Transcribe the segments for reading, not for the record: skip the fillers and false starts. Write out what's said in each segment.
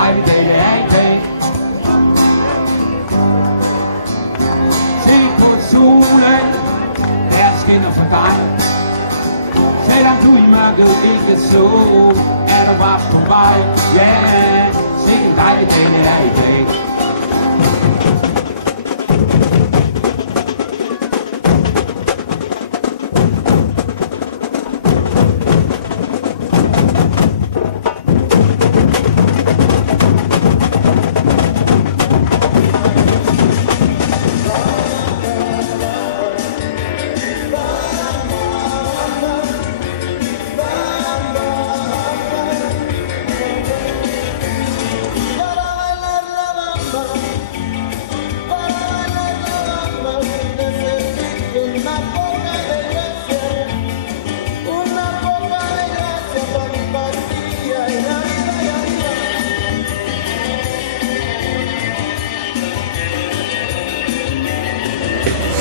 dejlig dag, det er i dag. Se på solen, der skinner for dig. Selvom du i mørket ikke så, er der bare på vej. Ja, se en dejlig dag, det er i dag.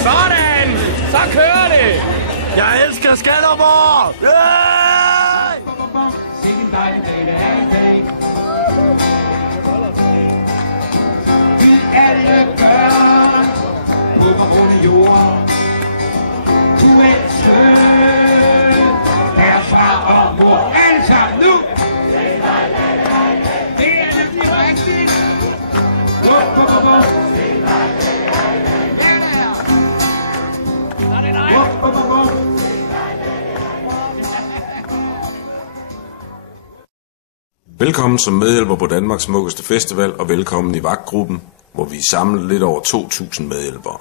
Sådan! Så kører det! Jeg elsker Skanderborg! Yeah! Se en dejlig dag, det er i dag. Vi alle børn hugger rundt i jorden. Uanset deres far og mor. Alle sammen nu! Det er nemlig rigtigt! Velkommen som medhjælper på Danmarks smukkeste festival, og velkommen i vagtgruppen, hvor vi er samlet lidt over 2.000 medhjælpere.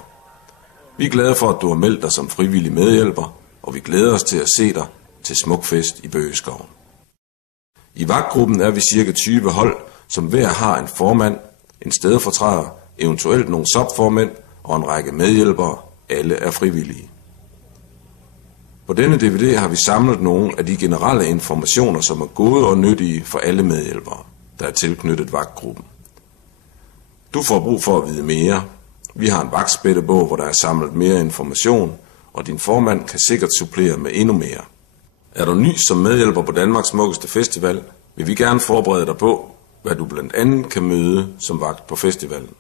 Vi er glade for, at du har meldt dig som frivillig medhjælper, og vi glæder os til at se dig til Smukfest i Bøgeskoven. I vagtgruppen er vi cirka 20 hold, som hver har en formand, en stedfortræder, eventuelt nogle subformænd og en række medhjælpere. Alle er frivillige. På denne DVD har vi samlet nogle af de generelle informationer, som er gode og nyttige for alle medhjælpere, der er tilknyttet vagtgruppen. Du får brug for at vide mere. Vi har en vagtspættebog, hvor der er samlet mere information, og din formand kan sikkert supplere med endnu mere. Er du ny som medhjælper på Danmarks smukkeste festival, vil vi gerne forberede dig på, hvad du blandt andet kan møde som vagt på festivalen.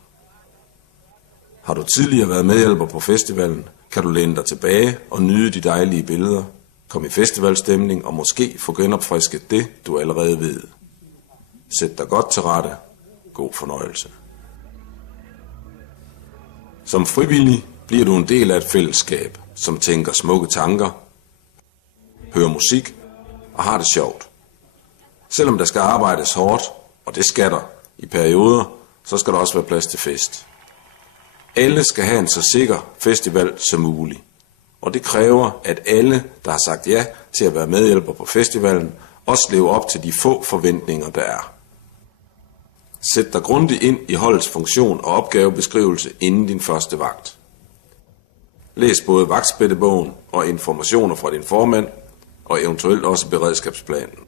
Har du tidligere været medhjælper på festivalen, kan du læne dig tilbage og nyde de dejlige billeder, komme i festivalstemning og måske få genopfrisket det, du allerede ved. Sæt dig godt til rette. God fornøjelse. Som frivillig bliver du en del af et fællesskab, som tænker smukke tanker, hører musik og har det sjovt. Selvom der skal arbejdes hårdt, og det skal der i perioder, så skal der også være plads til fest. Alle skal have en så sikker festival som muligt, og det kræver, at alle, der har sagt ja til at være medhjælper på festivalen, også lever op til de få forventninger, der er. Sæt dig grundigt ind i holdets funktion og opgavebeskrivelse inden din første vagt. Læs både vagtspættebogen og informationer fra din formand, og eventuelt også beredskabsplanen.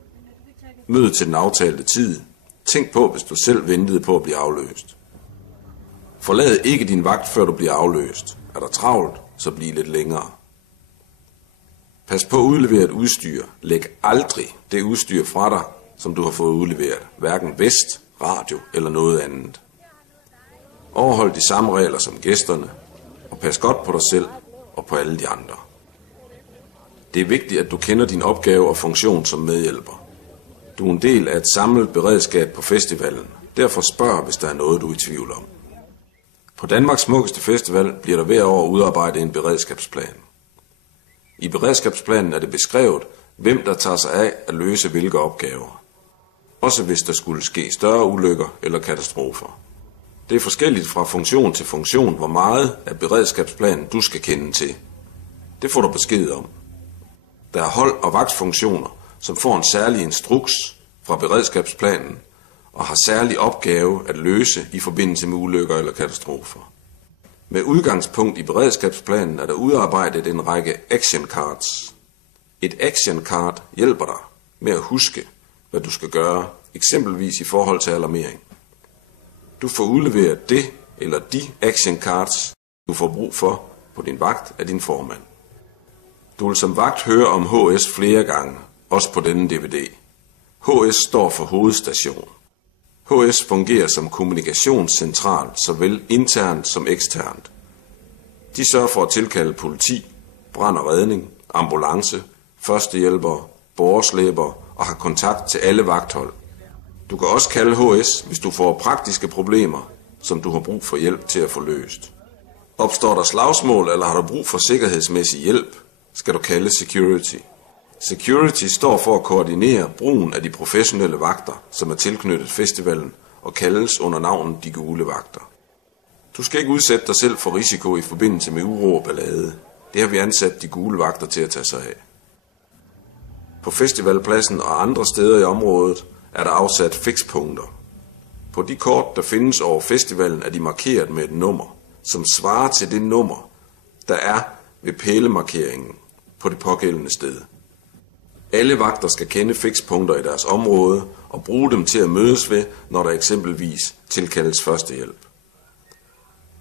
Mød til den aftalte tid. Tænk på, hvis du selv ventede på at blive afløst. Forlad ikke din vagt, før du bliver afløst. Er der travlt, så bliv lidt længere. Pas på udleveret udstyr. Læg aldrig det udstyr fra dig, som du har fået udleveret. Hverken vest, radio eller noget andet. Overhold de samme regler som gæsterne, og pas godt på dig selv og på alle de andre. Det er vigtigt, at du kender din opgave og funktion som medhjælper. Du er en del af et samlet beredskab på festivalen. Derfor spørg, hvis der er noget, du er i tvivl om. På Danmarks smukkeste festival bliver der hver år udarbejdet en beredskabsplan. I beredskabsplanen er det beskrevet, hvem der tager sig af at løse hvilke opgaver. Også hvis der skulle ske større ulykker eller katastrofer. Det er forskelligt fra funktion til funktion, hvor meget af beredskabsplanen du skal kende til. Det får du besked om. Der er hold- og vagtfunktioner, som får en særlig instruks fra beredskabsplanen, og har særlig opgave at løse i forbindelse med ulykker eller katastrofer. Med udgangspunkt i beredskabsplanen er der udarbejdet en række action cards. Et action card hjælper dig med at huske, hvad du skal gøre, eksempelvis i forhold til alarmering. Du får udleveret det eller de action cards, du får brug for på din vagt af din formand. Du vil som vagt høre om HS flere gange, også på denne DVD. HS står for hovedstation. HS fungerer som kommunikationscentral, såvel internt som eksternt. De sørger for at tilkalde politi, brand og redning, ambulance, førstehjælpere, borgerslæber og har kontakt til alle vagthold. Du kan også kalde HS, hvis du får praktiske problemer, som du har brug for hjælp til at få løst. Opstår der slagsmål, eller har du brug for sikkerhedsmæssig hjælp, skal du kalde security. Security står for at koordinere brugen af de professionelle vagter, som er tilknyttet festivalen og kaldes under navnet de gule vagter. Du skal ikke udsætte dig selv for risiko i forbindelse med uro og ballade. Det har vi ansat de gule vagter til at tage sig af. På festivalpladsen og andre steder i området er der afsat fikspunkter. På de kort, der findes over festivalen, er de markeret med et nummer, som svarer til det nummer, der er ved pælemarkeringen på det pågældende sted. Alle vagter skal kende fikspunkter i deres område og bruge dem til at mødes ved, når der eksempelvis tilkaldes førstehjælp.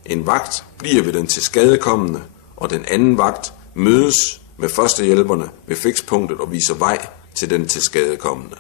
En vagt bliver ved den tilskadekommende, og den anden vagt mødes med førstehjælperne ved fikspunktet og viser vej til den tilskadekommende.